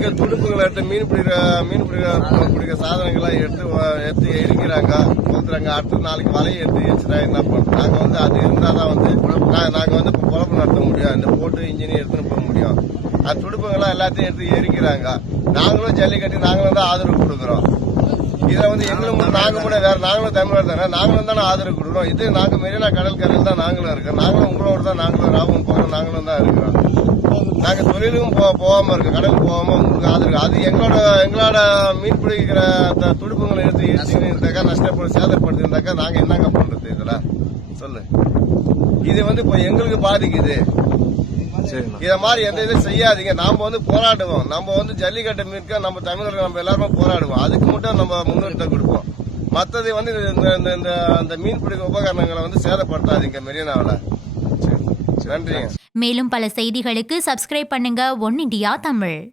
இருக்க துடுப்புகளை எடுத்து மீன் பிடிக்கிற மீன் பிடிக்கிற பிடிக்கிற சாதனங்களை எடுத்து எடுத்து எரிக்கிறாங்க கொடுக்குறாங்க அடுத்த நாளைக்கு வலையை எடுத்து எரிச்சுட்டா என்ன பண்ணுறோம் நாங்கள் வந்து அது இருந்தால் தான் வந்து நாங்கள் வந்து இப்போ குழப்பம் நடத்த முடியும். இந்த போட்டு இன்ஜின் எடுத்துன்னு போக முடியும். அது துடுப்புங்களாம் எல்லாத்தையும் எடுத்து எரிக்கிறாங்க. நாங்களும் ஜல்லிக்கட்டி நாங்களும் தான் ஆதரவு கொடுக்குறோம். இதில் வந்து எங்களும் நாங்கள் கூட வேற நாங்களும் தமிழர் தானே? நாங்களும் தானே ஆதரவு கொடுக்குறோம் இது நாங்க மெரினா கடல் கரையில் தான் நாங்களும் இருக்கோம். நாங்களும் உங்களோட தான் நாங்களும் ராவும் போகிறோம் நாங்களும் தான் இருக்கிறோம். நாங்கள் தொழிலுக்கும் போ இருக்கோம். கடல் ஆதரவு அது எங்களோட எங்களோட மீன் பிடிக்கிற அந்த துடுப்புங்களை எடுத்து இருந்தாக்கா நஷ்டப்படு சேதப்படுத்தி இருந்தாக்கா நாங்க என்னங்க பண்றது இதுல? சொல்லு. இது வந்து இப்போ எங்களுக்கு பாதிக்குது. இத மாதிரி எந்த இதுவும் செய்யாதீங்க. நாம வந்து போராடுவோம். நம்ம வந்து ஜல்லிக்கட்டு மீட்க நம்ம தமிழர்கள் நம்ம எல்லாருமே போராடுவோம். அதுக்கு மட்டும் நம்ம முன்னிறுத்த கொடுப்போம். மத்தது வந்து இந்த இந்த- இந்த அந்த மீன் பிடிக்க உபகரணங்களை வந்து சேதப்படுத்தாதீங்க மெரினாவில். நன்றிங்க. மேலும் பல செய்திகளுக்கு சப்ஸ்கிரைப் பண்ணுங்க. One India Tamil.